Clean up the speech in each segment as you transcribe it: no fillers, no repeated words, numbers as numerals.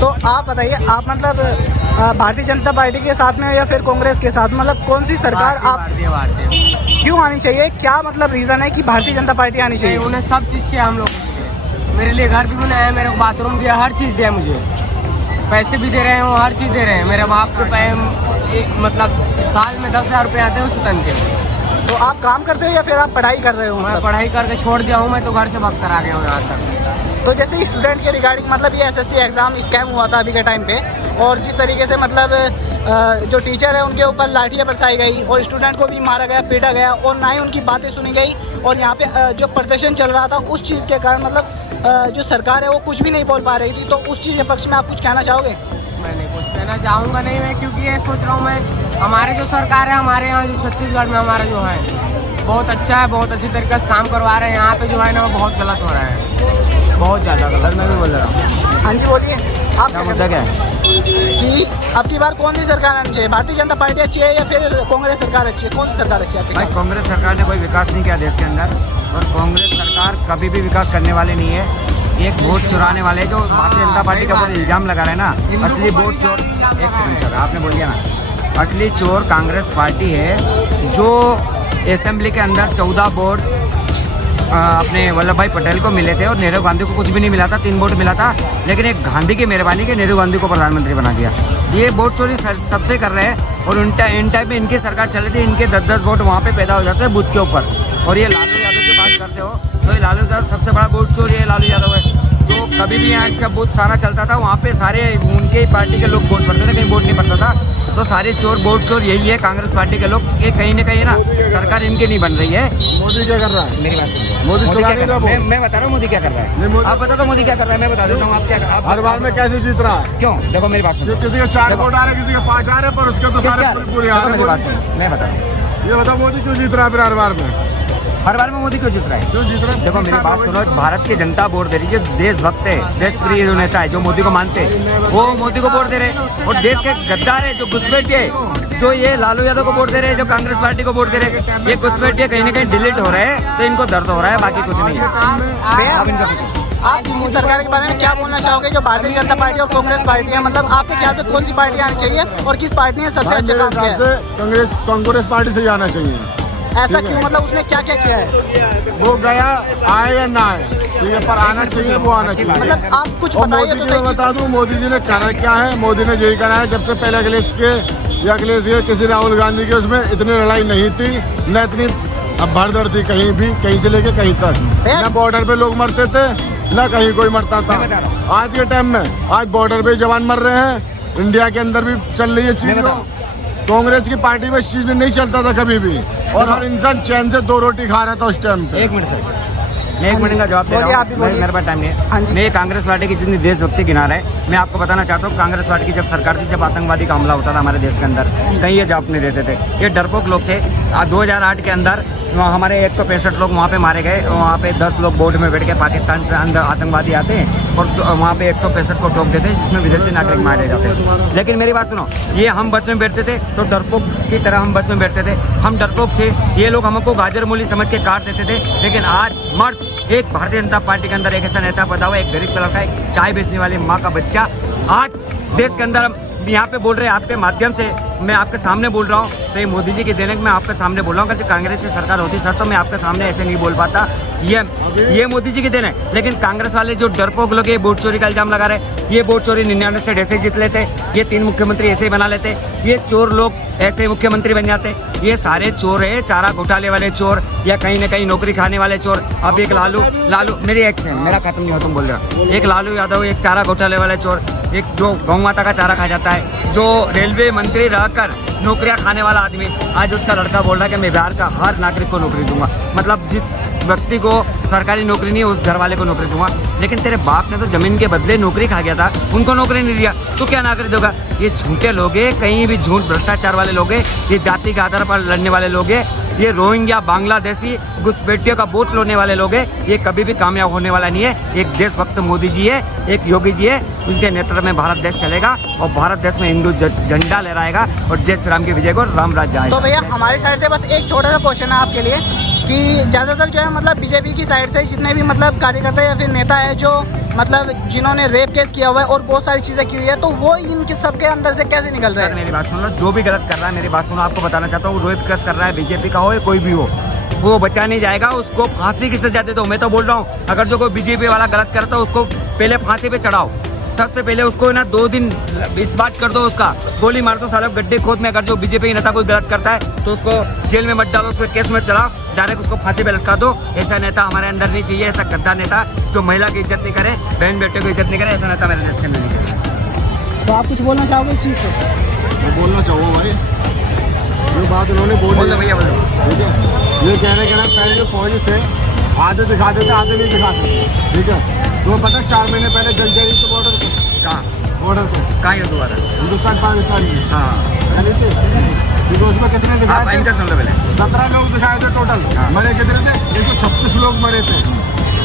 तो आप बताइए, आप मतलब भारतीय जनता पार्टी के साथ में हो या फिर कांग्रेस के साथ, मतलब कौन सी सरकार आप भारतीय क्यों आनी चाहिए? क्या मतलब रीज़न है कि भारतीय जनता पार्टी आनी चाहिए? उन्हें सब चीज़ किया हम लोग, मेरे लिए घर भी बनाया, मेरे को बाथरूम दिया, हर चीज़ दिया मुझे, पैसे भी दे रहे हैं, वो हर चीज़ दे रहे हैं। मेरे बाप के मतलब साल में 10,000 रुपये आते हैं उस तन के। तो आप काम करते हो या फिर आप पढ़ाई कर रहे हो? मैं पढ़ाई करके छोड़ दिया हूँ, मैं तो घर से भाग कर आ गया हूँ यहाँ तक। तो जैसे स्टूडेंट के रिगार्डिंग मतलब ये एसएससी एग्ज़ाम स्कैम हुआ था अभी के टाइम पे, और जिस तरीके से मतलब जो टीचर है उनके ऊपर लाठियाँ बरसाई गई और स्टूडेंट को भी मारा गया, पीटा गया, और ना ही उनकी बातें सुनी गई, और यहाँ पे जो प्रदर्शन चल रहा था उस चीज़ के कारण मतलब जो सरकार है वो कुछ भी नहीं बोल पा रही थी। तो उस चीज़ के पक्ष में आप कुछ कहना चाहोगे? मैं नहीं कुछ कहना चाहूँगा नहीं मैं, क्योंकि ये सोच रहा हूँ मैं, हमारे जो सरकार है हमारे यहाँ जो छत्तीसगढ़ में हमारा जो है बहुत अच्छा है, बहुत अच्छी तरीके से काम करवा रहे हैं। यहाँ पे जो है ना वो बहुत गलत हो रहा है, बहुत ज़्यादा गलत। मैं भी बोल रहा हूँ। हाँ जी बोलिए, आप क्या मुद्दा क्या है कि अब की बार कौन सी सरकार आनी चाहिए? भारतीय जनता पार्टी अच्छी है या फिर कांग्रेस सरकार अच्छी है? कौन सी सरकार अच्छी है? भाई कांग्रेस सरकार ने कोई विकास नहीं किया देश के अंदर, और कांग्रेस सरकार कभी भी विकास करने वाले नहीं है। एक वोट चुराने वाले जो भारतीय जनता पार्टी के ऊपर इल्ज़ाम लगा रहे हैं ना, असली वोट चोर, एक सेकंड सर आपने बोल दिया ना, असली चोर कांग्रेस पार्टी है। जो असेंबली के अंदर 14 वोट अपने वल्लभ भाई पटेल को मिले थे और नेहरू गांधी को कुछ भी नहीं मिला था, 3 वोट मिला था, लेकिन एक गांधी की मेहरबानी के नेहरू गांधी को प्रधानमंत्री बना दिया। ये वोट चोरी सबसे कर रहे हैं, और इन टाइम में इनकी सरकार चली थी, इनके 10-10 वोट वहाँ पे पैदा हो जाते हैं बूथ के ऊपर। और ये लालू यादव की बात करते हो तो ये लालू यादव सबसे बड़ा वोट चोर ये लालू यादव है, जो कभी भी यहाँ इसका बूथ सारा चलता था वहाँ पे सारे उनके ही पार्टी के लोग वोट पड़ते थे, कहीं वोट नहीं पड़ता था। तो सारे चोर वोट चोर यही है कांग्रेस पार्टी के लोग, कि कहीं ना कहीं ना सरकार इनकी नहीं बन रही है। मोदी क्या कर रहा है? मेरी बात सुनिए, मोदी चुरा नहीं रहा वो। मैं बता रहा हूँ मोदी क्या कर रहा है। आप बता दो मोदी क्या कर रहा है, मैं बता देता हूँ आप क्या कर रहा है। हर बार में कैसे जीत रहा है? क्यों? देखो मेरी बात सुनो, किसी के 4 वोट आ रहे, किसी के 5 आ रहे, पर उसके तो सारे पूरे आ मेरी बात रहे। सुनो, मैं बता रहा हूँ, ये बताओ मोदी क्यों जीत रहा है फिर हर बार में? हर बार में मोदी क्यों जीत रहा है? क्यों जीत रहा है? देखो मेरी बात सुनो, भारत की जनता वोट दे रही है, जो देशभक्त है, देशप्रिय जो नेता है, जो मोदी को मानते हैं, वो मोदी को वोट दे रहे हैं। और देश के गद्दार है, जो घुसपैठिए है, जो ये लालू यादव को वोट दे रहे हैं, जो कांग्रेस पार्टी को वोट दे रहे हैं, ये घुसपैठिए कहीं ना कहीं डिलीट हो रहे हैं, तो इनको दर्द हो रहा है, बाकी कुछ नहीं है। आप इनका पूछो, आप इस सरकार के बारे में क्या बोलना चाहोगे? जो भारतीय जनता पार्टी और कांग्रेस पार्टी है, मतलब आपके ख्याल से कौन सी पार्टी आनी चाहिए और किस पार्टी ने सबसे अच्छे काम किया है? कांग्रेस पार्टी से जाना चाहिए। ऐसा क्यों? मतलब उसने क्या क्या किया है? वो गया आए या ना आए, ठीक है, पर आना चाहिए, वो आना चाहिए। मतलब आप कुछ और बताइए मोदी तो जी, मैं सही। बता दूं मोदी जी ने करा क्या है। मोदी ने यही करा है, जब से पहले अखिलेश के किसी राहुल गांधी के उसमें इतनी लड़ाई नहीं थी, न इतनी भरदड़ थी कहीं भी, कहीं से लेके कहीं तक। न बॉर्डर पे लोग मरते थे, न कहीं कोई मरता था। आज के टाइम में आज बॉर्डर पे जवान मर रहे हैं, इंडिया के अंदर भी चल रही है चीज। कांग्रेस की पार्टी में इस चीज में नहीं चलता था कभी भी, और हर इंसान चैन से 2 रोटी खा रहा था उस टाइम पे। एक मिनट सर, मैं 1 मिनट का जवाब दे रहा हूँ, मेरे पास टाइम नहीं है। मैं कांग्रेस पार्टी की जितनी देशभक्ति गिना रहा है, मैं आपको बताना चाहता हूँ, कांग्रेस पार्टी की जब सरकार थी, जब आतंकवादी का हमला होता था हमारे देश के अंदर, कहीं ये जवाब नहीं देते थे। ये डरपोक लोग थे। 2008 के अंदर हमारे 165 लोग वहाँ पे मारे गए। वहाँ पे 10 लोग बोट में बैठ के पाकिस्तान से अंदर आतंकवादी आते हैं और वहाँ पे 165 को ठोक देते हैं, जिसमें विदेशी नागरिक मारे जाते हैं। लेकिन मेरी बात सुनो, ये हम बस में बैठते थे तो डरपोक की तरह हम बस में बैठते थे, हम डरपोक थे। ये लोग हमको गाजर मूली समझ के काट देते थे। लेकिन आज मर्द एक भारतीय जनता पार्टी के अंदर एक ऐसा नेता पैदा हुआ, एक गरीब का लड़का, एक चाय बेचने वाली माँ का बच्चा, आज देश के अंदर हम यहाँ पे बोल रहे हैं, आपके माध्यम से मैं आपके सामने बोल रहा हूँ। तो ये मोदी जी की देन है, मैं आपके सामने बोल रहा हूँ। अगर कांग्रेस की सरकार होती सर, तो मैं आपके सामने ऐसे नहीं बोल पाता। ये मोदी जी की देन है। लेकिन कांग्रेस वाले जो डरपोक लोग ये वोट चोरी का इल्जाम लगा रहे हैं, ये वोट चोरी 99 सीट ऐसे ही जीत लेते, ये 3 मुख्यमंत्री ऐसे ही बना लेते, ये चोर लोग ऐसे ही मुख्यमंत्री बन जाते। ये सारे चोर है, चारा घोटाले वाले चोर, या कहीं ना कहीं नौकरी खाने वाले चोर। अब एक लालू मेरी एक से मेरा खत्म नहीं हो, तुम बोल रहे हो। एक लालू यादव, एक चारा घोटाले वाले चोर, एक जो गौ माता का चारा खा जाता है, जो रेलवे मंत्री रहकर नौकरियां खाने वाला आदमी, आज उसका लड़का बोल रहा है कि मैं बिहार का हर नागरिक को नौकरी दूंगा। मतलब जिस व्यक्ति को सरकारी नौकरी नहीं है, उस घर वाले को नौकरी दूंगा। लेकिन तेरे बाप ने तो जमीन के बदले नौकरी खा गया था, उनको नौकरी नहीं दिया, तो क्या नौकरी दोगा? ये झूठे लोग हैं, कहीं भी झूठ भ्रष्टाचार वाले लोग हैं, ये जाति के आधार पर लड़ने वाले लोग हैं, ये रोहिंग्या बांग्लादेशी घुसपैठियों का वोट लेने वाले लोग हैं। ये कभी भी कामयाब होने वाला नहीं है। एक देशभक्त मोदी जी है, एक योगी जी है, उनके नेतृत्व में भारत देश चलेगा और भारत देश में हिंदू झंडा लहराएगा और जय श्री राम की विजय को राम राज्य आएगा। तो भैया हमारी साइड से बस एक छोटा सा क्वेश्चन है आपके लिए कि ज़्यादातर जो है मतलब बीजेपी की साइड से जितने भी मतलब कार्यकर्ता या फिर नेता है जो मतलब जिन्होंने रेप केस किया हुआ है और बहुत सारी चीज़ें की हुई है, तो वो इनके सबके अंदर से कैसे निकल रहे हैं? मेरी बात सुनो, जो भी गलत कर रहा है मेरी बात सुनो, आपको बताना चाहता हूँ, रेप केस कर रहा है बीजेपी का हो या कोई भी हो, वो बचा नहीं जाएगा, उसको फांसी की सजा दे दो। मैं तो बोल रहा हूँ अगर जो कोई बीजेपी वाला गलत करता है उसको पहले फांसी पे चढ़ाओ, सबसे पहले उसको ना 2 दिन इस बात कर दो, उसका गोली मार दो सालों गड्ढे खोद में। अगर जो बीजेपी नेता कोई गलत करता है तो उसको जेल में मत डालो, उसको केस में चलाओ, डायरेक्ट उसको फांसी पे लटका दो। ऐसा नेता हमारे अंदर नहीं चाहिए, ऐसा गद्दार नेता जो महिला की इज्जत नहीं करे, बहन बेटे को इज्जत नहीं करे, ऐसा नेता मेरे देश के अंदर नहीं चाहिए। तो आप कुछ बोलना चाहोगे इस चीज़ पर? मैं बोलना चाहूँगा भाई, ये बात उन्होंने बोल दो भैया, बोल दो। ठीक है, ये कहने के ना पहले जो फौजी थे आधे दिखाते थे आधे नहीं दिखाते थे, ठीक है। तो पता 4 महीने पहले जल जाएगी तो बॉर्डर को, बॉर्डर को कहाँ ये दोबारा? हिंदुस्तान पाकिस्तान की, हाँ, क्योंकि उसमें कितने दिखाए थे? इनका सुन लो पहले। 17 लोग दिखाए थे टोटल, मरे कितने थे? 136 लोग मरे थे,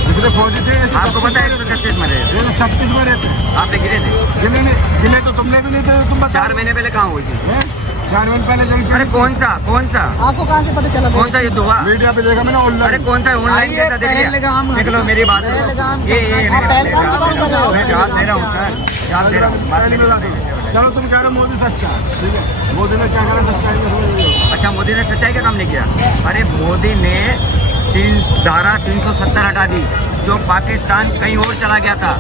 जितने फौजी थे। आपको पता है 136 मरे? 136 मरे थे। आपने गिरे थे? गिने तो तुमने भी नहीं थे, तुम बता। 4 महीने पहले कहाँ हुई थी? 4 महीने पहले जंग। अरे कौन सा आपको कहाँ से पता चला? कौन सा युद्ध हुआ? मीडिया पे देखा मैंने ऑनलाइन। अरे कौन सा ऑनलाइन कैसा देख लिया? देख लो मेरी बात सुनो, ये मैं जवाब दे रहा हूँ सर, जवाब दे रहा हूँ, बात मेरी सुनो। चलो तुम कह रहे हो मोदी सच्चा, ठीक है, मोदी ने क्या करा सच्चाई में? अच्छा, मोदी ने सच्चाई का काम नहीं किया? अरे मोदी ने धारा 370 हटा दी, जो पाकिस्तान कहीं और चला गया था,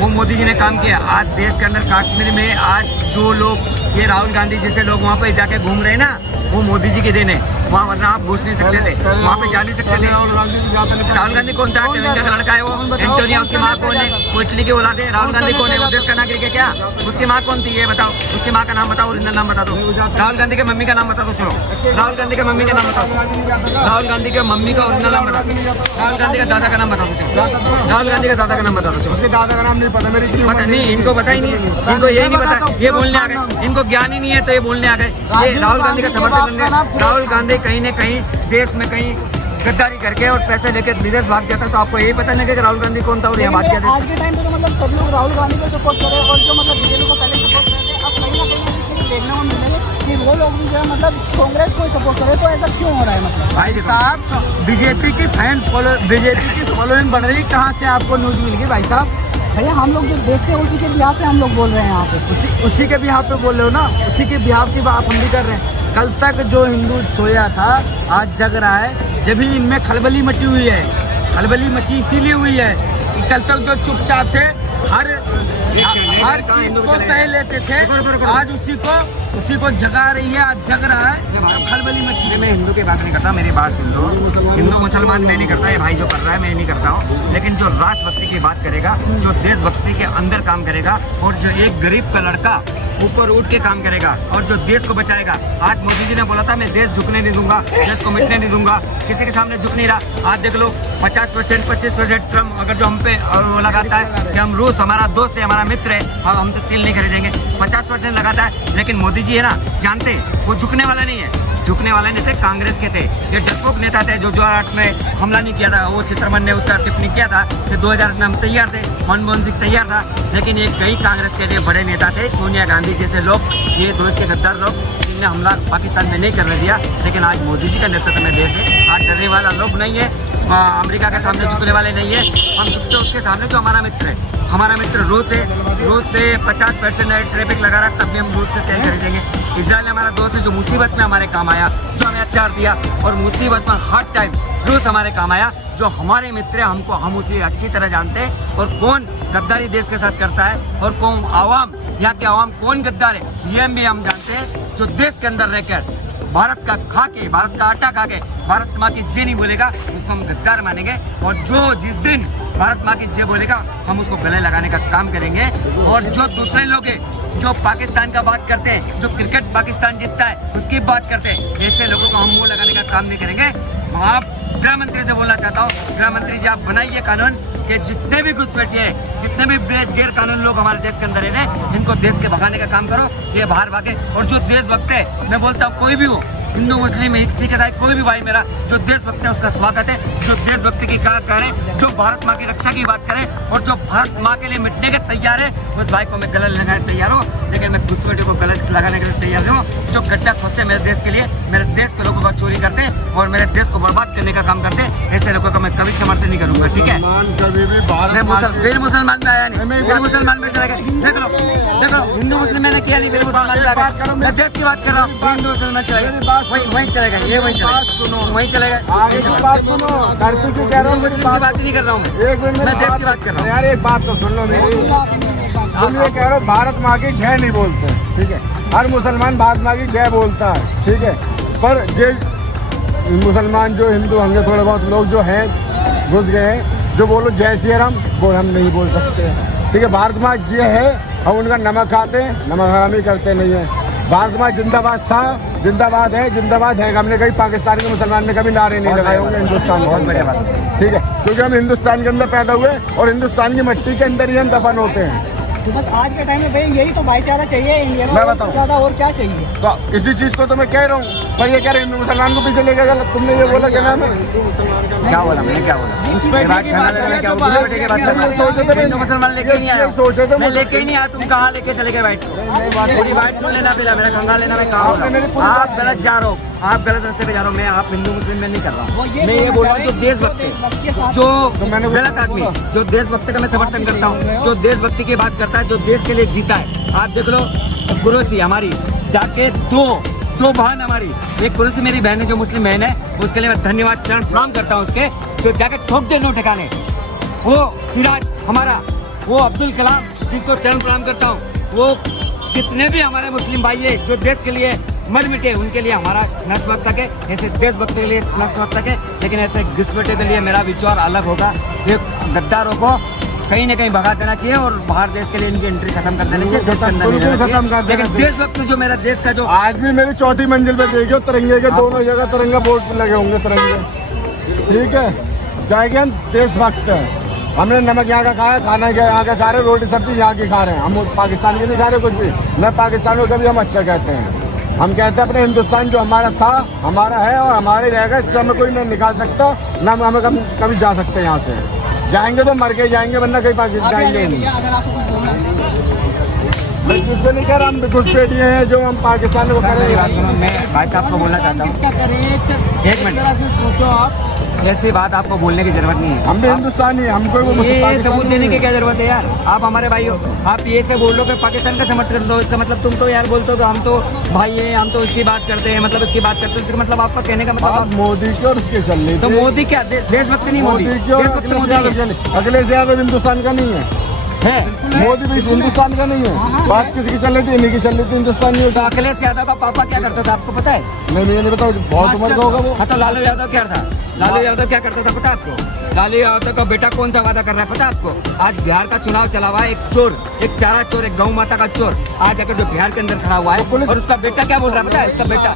वो मोदी जी ने काम किया। आज देश के अंदर कश्मीर में आज जो लोग ये राहुल गांधी जैसे लोग वहाँ पे जाके घूम रहे हैं ना, वो मोदी जी के दिन है वहाँ, वरना आप घुस नहीं सकते थे, वहाँ पे जा नहीं सकते थे। राहुल गांधी कौन था? टेविंगा का लड़का है वो, एंटोनिया उसकी माँ कौन है? वो इटली की औलाद है। राहुल गांधी कौन है? वो देश का नागरिक है क्या? उसकी माँ कौन थी ये बताओ, उसकी माँ का नाम बताओ, ओरिजिनल नाम बता दो। राहुल गांधी के मम्मी का नाम बता दो, चलो राहुल गांधी के मम्मी का नाम बताओ, राहुल गांधी के मम्मी का ओरिजिनल नाम बता दो, राहुल गांधी का दादा का नाम बता दो, चलो राहुल गांधी का दादा का नाम बता दो, चलो। उसके दादा का नाम नहीं पता, मेरी पता नहीं, इनको पता ही नहीं है, इनको यही नहीं पता, ये बोलने आ गए, इनको ज्ञान ही नहीं है तो ये बोलने आ गए। ये राहुल गांधी का समर्थन करने, राहुल गांधी कहीं न कहीं देश में कहीं गद्दारी करके और पैसे लेके विदेश भाग जाता, तो आपको यही पता नहीं कि राहुल गांधी कौन था और यहाँ बात किया था। आज के टाइम पे तो मतलब सब लोग राहुल गांधी को सपोर्ट कर रहे हैं और जो मतलब बीजेपी को पहले सपोर्ट कर रहे थे, अब कहीं ना कहीं चीज़ देखने को मिल रही है कि वो लोग भी जो है मतलब कांग्रेस को सपोर्ट करे, तो ऐसा क्यों हो रहा है? मतलब भाई साहब बीजेपी की बीजेपी की फॉलोइंग बढ़ रही, कहाँ से आपको न्यूज़ मिल गई भाई साहब? भैया हम लोग जो देखते हैं उसी के बिहाफ पे हम लोग बोल रहे हैं यहाँ पे, उसी के बिहाफ पे बोल रहे हो ना, उसी के बिहाफ की बात हम भी कर रहे हैं। कल तक जो हिंदू सोया था आज जग रहा है, जब भी इनमें खलबली मची हुई है, खलबली मची इसीलिए हुई है कि कल तक जो चुपचाप थे हर चीज को सह लेते थे, आज उसी को जगा रही है, आज जग रहा है, खलबली मची। मैं हिंदू की बात नहीं करता, मेरी बात सुन लो, हिंदू मुसलमान मैं नहीं करता, ये भाई जो कर रहा है मैं नहीं करता हूँ, लेकिन जो राष्ट्रभक्ति की बात करेगा, जो देशभक्ति के अंदर काम करेगा और जो एक गरीब का लड़का ऊपर उठ के काम करेगा और जो देश को बचाएगा। आज मोदी जी ने बोला था मैं देश झुकने नहीं दूंगा, देश को मिटने नहीं दूंगा, किसी के सामने झुक नहीं रहा। आज देख लो 50% 25% ट्रम्प अगर जो हम पे वो लगाता है कि हम रूस हमारा दोस्त है, हमारा मित्र है, हम हमसे तेल नहीं खरीदेंगे, 50% लगाता है, लेकिन मोदी जी है ना जानते वो झुकने वाला नहीं है, झुकने वाले नहीं थे, कांग्रेस के थे, ये डरपोक नेता थे जो 2008 में हमला नहीं किया था, वो चित्रमन ने उसका टिप्पणी किया था कि 2000 में हम तैयार थे, मनमोहन सिंह तैयार था, लेकिन ये कई कांग्रेस के लिए बड़े नेता थे, सोनिया गांधी जैसे लोग, ये देश के गद्दार लोग, इनने हमला पाकिस्तान में नहीं करने दिया। लेकिन आज मोदी जी का नेतृत्व में देश है, आज डरने वाला लोग नहीं है, अमेरिका के सामने झुकने वाले नहीं है, हम झुकते उसके सामने जो हमारा मित्र है। हमारा मित्र रूस है, रूस पे 50% ट्रैफिक लगा रहा, तब भी हम रूस से तेल खरीदेंगे। इजराइल हमारा दोस्त है जो मुसीबत में हमारे काम आया, जो हमें हथियार दिया, और मुसीबत में हर टाइम रूस हमारे काम आया, जो हमारे मित्र है, हमको हम उसे अच्छी तरह जानते हैं, और कौन गद्दारी देश के साथ करता है और कौन आवाम, यहाँ के आवाम कौन गद्दार है, ये भी हम जानते हैं। जो देश के अंदर रहकर भारत का खा के, भारत का आटा खा के भारत माँ की जय नहीं बोलेगा, उसको हम गद्दार मानेंगे, और जो जिस दिन भारत माँ की जय बोलेगा हम उसको गले लगाने का काम करेंगे। और जो दूसरे लोग हैं जो पाकिस्तान का बात करते हैं, जो क्रिकेट पाकिस्तान जीतता है उसकी बात करते हैं, ऐसे लोगों को हम मुँह लगाने का काम नहीं करेंगे। आप गृह मंत्री से बोलना चाहता हूँ, गृह मंत्री जी आप बनाइए कानून कि जितने भी घुसपैठिए हैं, जितने भी गैर कानून लोग हमारे देश के अंदर है, इनको देश के भगाने का काम करो, ये बाहर भागे। और जो देशभक्त है, मैं बोलता हूँ कोई भी हो, हिंदू मुस्लिम सिख ईसाई कोई भी भाई मेरा जो देशभक्त है उसका स्वागत है, जो देशभक्ति की बात करे, जो भारत माँ की रक्षा की बात करे और जो भारत माँ के लिए मिटने के तैयार है, उस भाई को मैं गलत लगाने तैयार हूँ। लेकिन मैं घुसपैठियों को गलत लगाने के लिए तैयार नहीं हूँ, जो गड्ढा खोदते हैं मेरे देश के लिए, मेरे देश के लोगों का चोरी करते और मेरे देश को बर्बाद करने का काम करते, ऐसे लोगों का मैं कभी समर्थन नहीं करूँगा। ठीक है, मेरे मुसलमान में आया नहीं, मेरे मुसलमान में चले गए। देख लो हिंदू मुस्लिम मैंने किया नहीं, मेरे मुसलमान में आ गए। मैं देश की बात कर रहा हूँ, हिंदू मुसलमान चले गए, वहीं चले गए, ये वहीं चले गए। आगे की बात सुनो, धरती की कह रहा हूँ, की बात ही नहीं कर रहा हूँ मैं देश की बात कर रहा हूँ। यार एक बात तो सुन लो मेरी, तुम ये कह रहे हो भारत माँ की जय नहीं बोलते, ठीक है, हर मुसलमान भारत माँ की जय बोलता है, ठीक है, पर जे मुसलमान जो हिंदू होंगे थोड़े बहुत लोग जो हैं घुस गए हैं, जो बोलो जय श्री राम वो हम नहीं बोल सकते, ठीक है। भारत माँ ये है, हम उनका नमक खाते हैं, नमक हरामी करते नहीं है। भारत माँ जिंदाबाद था, जिंदाबाद है। हमने कहीं पाकिस्तान के मुसलमान ने कभी नारे नहीं लगाए होंगे हिंदुस्तान। बहुत बढ़िया बात, ठीक है, क्योंकि हम हिंदुस्तान के अंदर पैदा हुए और हिंदुस्तान की मिट्टी के अंदर ही हम दफन होते हैं। तो बस आज के टाइम में भाई यही तो भाईचारा चाहिए इंडिया में, मैं और बताऊं ज़्यादा और क्या चाहिए? तो इसी चीज को तो मैं कह रहा हूँ, पर ये कह रहे हिंदू मुसलमान को पीछे लेके गलत। तुमने ये बोला क्या नाम है? क्या बोला मैंने, क्या बोला? हिंदू मुसलमान लेके नहीं आया, मैं लेके ही नहीं आया। तुम कहाँ लेके चले गए? बाइट पूरी बाइट सुन लेना, पहला मेरा कंगा लेना। मैं कहाँ बोला? आप गलत जा रहे हो, आप गलत रास्ते पे जा रहे हो। मैं आप हिंदू मुस्लिम में नहीं कर रहा हूँ, मैं ये बोल रहा हूँ जो देशभक्त है, जो गलत आदमी, जो देशभक्त का मैं समर्थन करता हूँ, जो देशभक्ति की बात करता है, जो देश के लिए जीता है। आप देख लो कुरैशी हमारी जाके दो बहन हमारी, एक कुरैशी मेरी बहन है जो मुस्लिम बहन है, उसके लिए मैं धन्यवाद चरण प्रणाम करता हूँ उसके, जो जाके ठोक दे नो ठिकाने। वो सिराज हमारा, वो अब्दुल कलाम जिनको चरण प्रणाम करता हूँ, वो जितने भी हमारे मुस्लिम भाई है जो देश के लिए मर मिटे, उनके लिए हमारा नतमस्तक है। ऐसे देशभक्त के लिए नतमस्तक है, लेकिन ऐसे घुसपैठियों के लिए मेरा विचार अलग होगा। ये गद्दारों को कहीं ना कहीं भगा देना चाहिए और बाहर देश के लिए इनकी एंट्री खत्म कर देनी चाहिए, देश के अंदर नहीं रहना चाहिए। लेकिन देशभक्त जो मेरा देश का जो आज भी मेरी चौथी मंजिल पे देखियो तिरंगे के दोनों जगह तिरंगा बोर्ड लगे होंगे, तिरंगे, ठीक है। जाएंगे हम देशभक्त है, हमने नमक यहाँ का खाया, खाना यहाँ का खा रहे, रोटी सब्जी यहाँ की खा रहे हैं, हम पाकिस्तान की नहीं खा रहे कुछ भी। न पाकिस्तान को कभी हम अच्छा कहते हैं, हम कहते हैं अपने हिंदुस्तान जो हमारा था, हमारा है और हमारे रहेगा, इससे हमें कोई नहीं निकाल सकता, ना हमें कभी जा सकते हैं यहाँ से। जाएंगे तो मर के जाएंगे, वरना कहीं पाकिस्तान जाएंगे नहीं। अगर आपको कुछ बोलना है, मैं जिसको नहीं कह रहा, हम घुसपैठिए हैं जो हम पाकिस्तान को करें। मैं भाई साहब को बोलना चाहता हूँ, एक मिनट, सोचो आप, ऐसी बात आपको बोलने की जरूरत नहीं है। हम भी हिंदुस्तानी, हमको ये सबूत देने की क्या जरूरत है यार? आप हमारे भाई हो, आप ये से बोल रहे हो कि पाकिस्तान का समर्थन करते हो, इसका मतलब तुम तो यार बोलते हो कि हम तो भाई हैं, हम तो उसकी बात करते हैं, मतलब इसकी बात करते हैं, मतलब आपका कहने का मतलब मोदी की और उसके चल रही। तो मोदी क्या देशभक्त नहीं? मोदी देशभक्त मोदी अगले से यादव हिंदुस्तान का नहीं है, मोदी भी हिंदुस्तान का नहीं है। बात किसकी चल रही थी? इन्हीं की चल रही थी, हिंदुस्तानी। तो अखिलेश यादव का पापा क्या करता था आपको पता है? नहीं बताओ, बहुत उम्र का होगा वो। हाँ, तो लालू यादव क्या था? लालू यादव क्या करता था पता आपको? लालू यादव का बेटा कौन सा वादा कर रहा है पता आपको? आज बिहार का चुनाव चला हुआ है, एक चोर, एक चारा चोर, एक गौ माता का चोर आज आकर जो बिहार के अंदर खड़ा हुआ है, और उसका बेटा क्या बोल रहा है पता है? उसका बेटा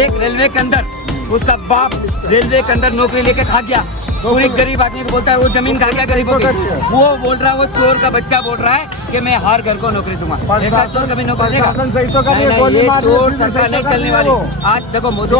एक रेलवे के अंदर, उसका बाप रेलवे के अंदर नौकरी लेके खा गया, पूरी गरीब आदमी को बोलता है वो जमीन खा गया गरीबों की। वो बोल रहा है, वो चोर का बच्चा बोल रहा है कि मैं हर घर को नौकरी दूंगा। ऐसा चोर कभी नौकरी देगा? ये चोर सरकार नहीं चलने वाली। आज देखो मोदी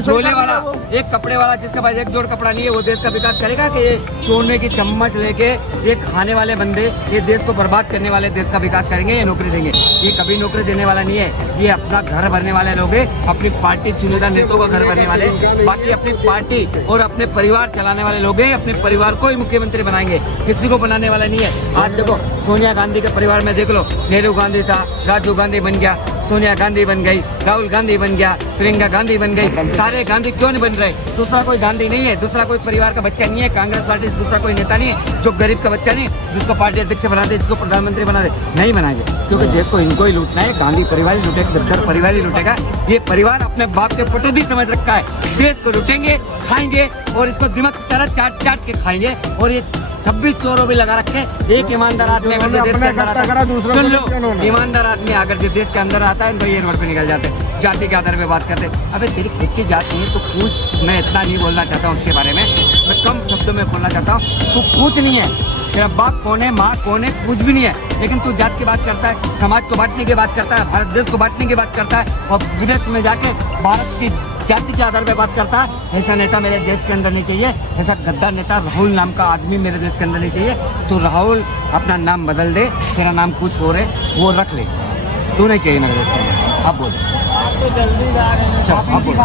झोले वाला, एक कपड़े वाला जिसके पास एक जोड़ कपड़ा नहीं है, वो देश का विकास करेगा कि ये चोरने की चम्मच लेके ये खाने वाले बंदे ये देश को बर्बाद करने वाले देश का विकास करेंगे, ये नौकरी देंगे? ये कभी नौकरी देने वाला नहीं है। ये अपना घर भरने वाले लोग हैं, अपनी पार्टी चुनिंदा नेताओं का घर भरने वाले, बाकी अपनी पार्टी और अपने परिवार चलाने वाले लोग हैं, अपने परिवार को ही मुख्यमंत्री बनाएंगे, किसी को बनाने वाला नहीं है। आज देखो सोनिया गांधी के परिवार में देख लो, नेहरू गांधी था, राजीव गांधी बन गया, सोनिया गांधी बन गई, राहुल गांधी बन गया, प्रियंका गांधी बन गई, सारे गांधी क्यों नहीं बन रहे? दूसरा कोई गांधी नहीं है, दूसरा कोई परिवार का बच्चा नहीं है, कांग्रेस पार्टी से दूसरा कोई नेता नहीं है जो गरीब का बच्चा नहीं, जिसको पार्टी अध्यक्ष बना दे, जिसको प्रधानमंत्री बना दे, नहीं बनाएंगे, क्योंकि देश को इनको ही लूटना है। गांधी परिवार ही लूटेगा, गद्दार परिवार ही लूटेगा। ये परिवार अपने बाप के पटौदी समझ रखा है, देश को लूटेंगे, खाएंगे और इसको दिमाग की तरह चाट के खाएंगे। और ये 26 चोरों भी लगा रखे, एक ईमानदार आदमी अगर देश के अंदर आता है, सुन लो, ईमानदार आदमी अगर जो देश के अंदर आता है तो ये रोड पे निकल जाते हैं, जाति के आधार पे बात करते हैं। अबे तेरी खुद की जाति है तो पूछ, मैं इतना नहीं बोलना चाहता हूँ उसके बारे में, मैं कम शब्दों में बोलना चाहता हूँ, तू पूछ नहीं है, तेरा बाप कौन है, माँ कौन है, कुछ भी नहीं है, लेकिन तू जात की बात करता है, समाज को बांटने की बात करता है, भारत देश को बांटने की बात करता है और विदेश में जाके भारत की जाति के आधार पर बात करता है। ऐसा नेता मेरे देश के अंदर नहीं चाहिए। ऐसा गद्दार नेता राहुल नाम का आदमी मेरे देश के अंदर नहीं चाहिए। तो राहुल अपना नाम बदल दे, तेरा नाम कुछ और है वो रख ले, तू नहीं चाहिए मेरे देश के अंदर। आप बोल। जल्दी जा रहे हैं। आप बोल।